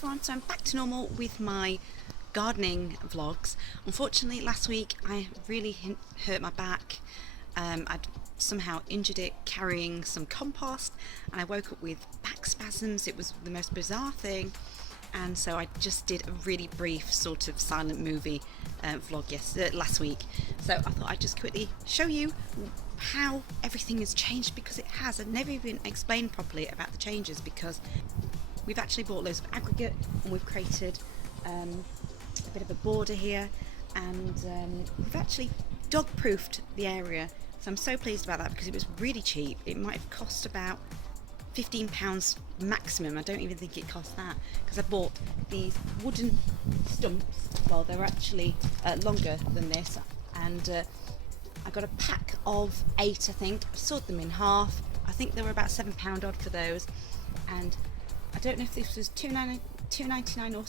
everyone, so I'm back to normal with my gardening vlogs. Unfortunately last week I really hurt my back. I'd somehow injured it carrying some compost and I woke up with back spasms. It was the most bizarre thing, and so I just did a really brief sort of silent movie vlog last week. So I thought I'd just quickly show you how everything has changed, because it has. I've never even explained properly about the changes, because we've actually bought loads of aggregate and we've created a bit of a border here, and we've actually dog-proofed the area. So I'm so pleased about that, because it was really cheap. It might have cost about £15 maximum. I don't even think it cost that, because I bought these wooden stumps. Well, they're actually longer than this, and I got a pack of 8, I think. I sawed them in half. I think they were about £7 odd for those, and I don't know if this was £2.99 or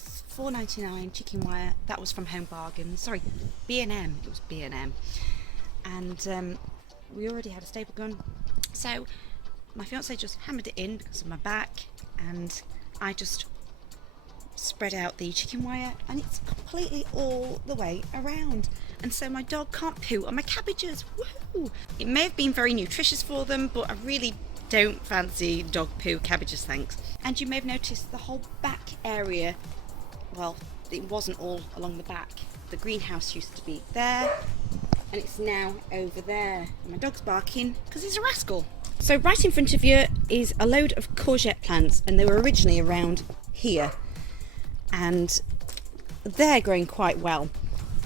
£4.99 chicken wire. That was from Home Bargains. Sorry, B&M. It was B&M. And we already had a staple gun, so my fiance just hammered it in because of my back, and I just spread out the chicken wire, and it's completely all the way around, and so my dog can't poo on my cabbages. Woo! It may have been very nutritious for them, but I really don't fancy dog poo cabbages, thanks. And you may have noticed the whole back area, well, it wasn't all along the back. The greenhouse used to be there, and it's now over there. And my dog's barking because he's a rascal. So right in front of you is a load of courgette plants, and they were originally around here, and they're growing quite well.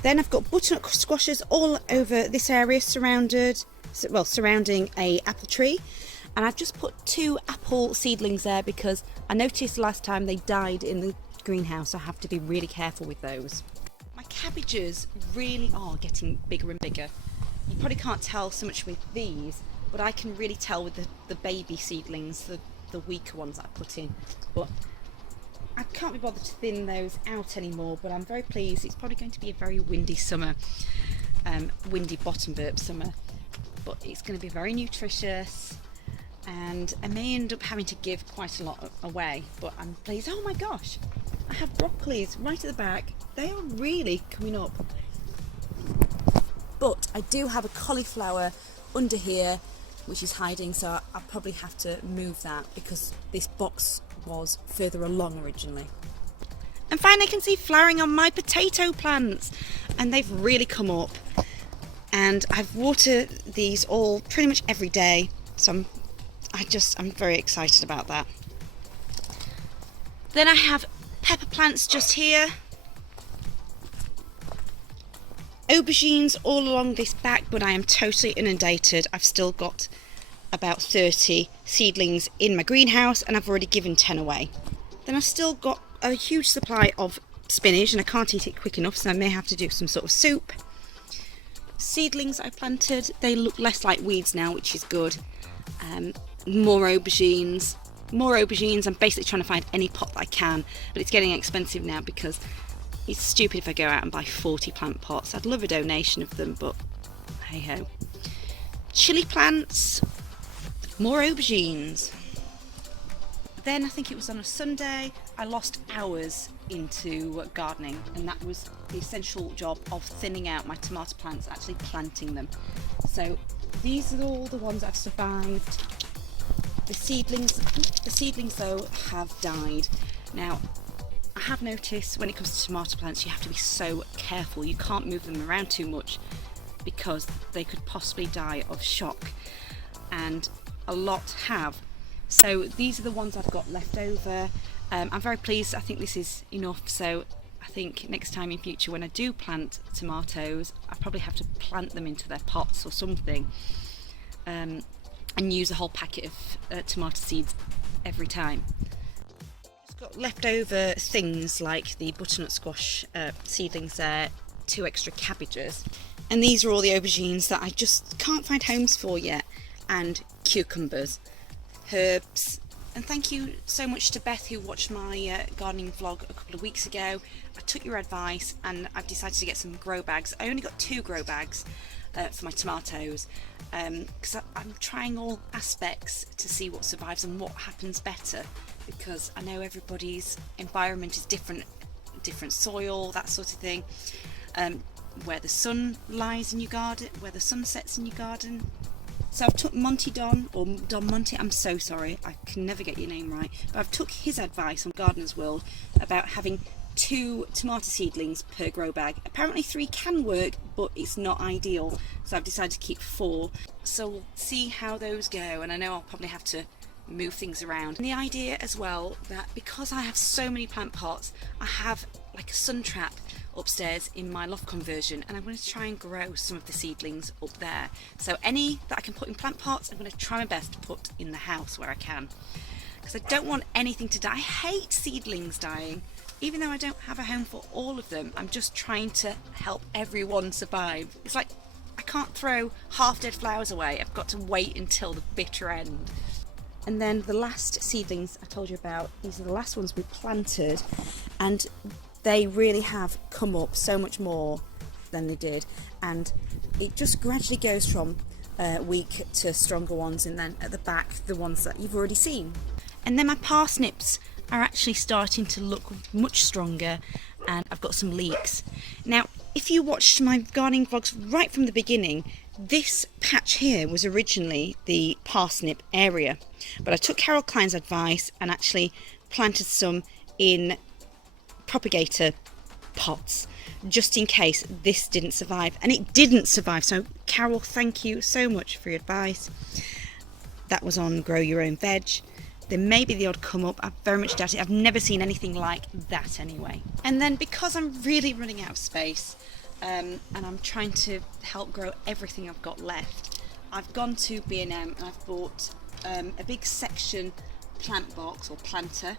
Then I've got butternut squashes all over this area, surrounding a apple tree, and I've just put 2 apple seedlings there because I noticed last time they died in the greenhouse. I have to be really careful with those. My cabbages really are getting bigger and bigger. You probably can't tell so much with these, but I can really tell with the baby seedlings, the weaker ones that I put in. But I can't be bothered to thin those out anymore, but I'm very pleased. It's probably going to be a very windy summer, windy bottom burp summer, but it's going to be very nutritious, and I may end up having to give quite a lot away, but I'm pleased. Oh my gosh, I have broccolis right at the back. They are really coming up. But I do have a cauliflower under here which is hiding, so I'll probably have to move that because this box was further along originally. And finally I can see flowering on my potato plants, and they've really come up, and I've watered these all pretty much every day, so I'm very excited about that. Then I have pepper plants just here, aubergines all along this back, but I am totally inundated. I've still got about 30 seedlings in my greenhouse, and I've already given 10 away. Then I've still got a huge supply of spinach, and I can't eat it quick enough, so I may have to do some sort of soup. Seedlings I planted, they look less like weeds now, which is good. More aubergines. I'm basically trying to find any pot that I can, but it's getting expensive now because it's stupid if I go out and buy 40 plant pots. I'd love a donation of them, but hey ho. Chili plants, more aubergines. Then I think it was on a Sunday, I lost hours into gardening, and that was the essential job of thinning out my tomato plants, actually planting them. So these are all the ones I've survived. The seedlings though have died. Now I have noticed when it comes to tomato plants, you have to be so careful. You can't move them around too much because they could possibly die of shock, and a lot have. So these are the ones I've got left over. I'm very pleased. I think this is enough, so I think next time in future when I do plant tomatoes, I probably have to plant them into their pots or something, and use a whole packet of tomato seeds every time. Got leftover things like the butternut squash seedlings there, 2 extra cabbages, and these are all the aubergines that I just can't find homes for yet, and cucumbers, herbs. And thank you so much to Beth, who watched my gardening vlog a couple of weeks ago. I took your advice and I've decided to get some grow bags. I only got 2 grow bags for my tomatoes, because I'm trying all aspects to see what survives and what happens better. because I know everybody's environment is different soil, that sort of thing. Where the sun lies in your garden, where the sun sets in your garden. So I've took Monty Don, or Don Monty, I'm so sorry, I can never get your name right, but I've took his advice on Gardener's World about having 2 tomato seedlings per grow bag. Apparently 3 can work, but it's not ideal, so I've decided to keep 4. So we'll see how those go, and I know I'll probably have to move things around. And the idea as well that because I have so many plant pots, I have like a sun trap upstairs in my loft conversion, and I'm going to try and grow some of the seedlings up there. So any that I can put in plant pots, I'm going to try my best to put in the house where I can, because I don't want anything to die. I hate seedlings dying. Even though I don't have a home for all of them, I'm just trying to help everyone survive. It's like I can't throw half dead flowers away. I've got to wait until the bitter end. And then the last seedlings I told you about, these are the last ones we planted, and they really have come up so much more than they did, and it just gradually goes from weak to stronger ones, and then at the back the ones that you've already seen. And then my parsnips are actually starting to look much stronger, and I've got some leeks. Now if you watched my gardening vlogs right from the beginning, this patch here was originally the parsnip area, but I took Carol Klein's advice and actually planted some in propagator pots just in case this didn't survive, and it didn't survive. So Carol, thank you so much for your advice. That was on Grow Your Own Veg. There may be the odd come up, I very much doubt it. I've never seen anything like that anyway. And then because I'm really running out of space, and I'm trying to help grow everything I've got left, I've gone to B&M and I've bought a big section plant box or planter,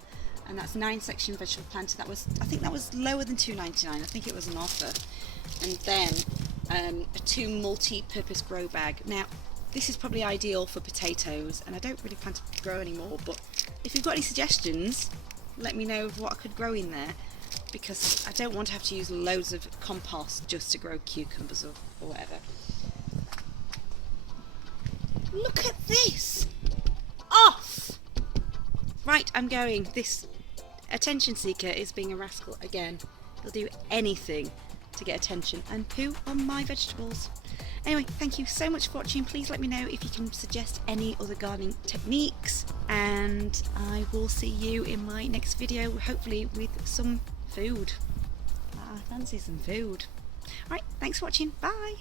and that's 9 section vegetable planter. I think that was lower than £2.99. I think it was an offer. And then a 2 multi-purpose grow bag. Now this is probably ideal for potatoes, and I don't really plan to grow anymore, but if you've got any suggestions, let me know of what I could grow in there, because I don't want to have to use loads of compost just to grow cucumbers or whatever. Look at this! Off! Right, I'm going. This attention seeker is being a rascal again. He'll do anything to get attention and poo on my vegetables. Anyway, thank you so much for watching. Please let me know if you can suggest any other gardening techniques, and I will see you in my next video, hopefully with some food. I fancy some food. Alright, thanks for watching. Bye!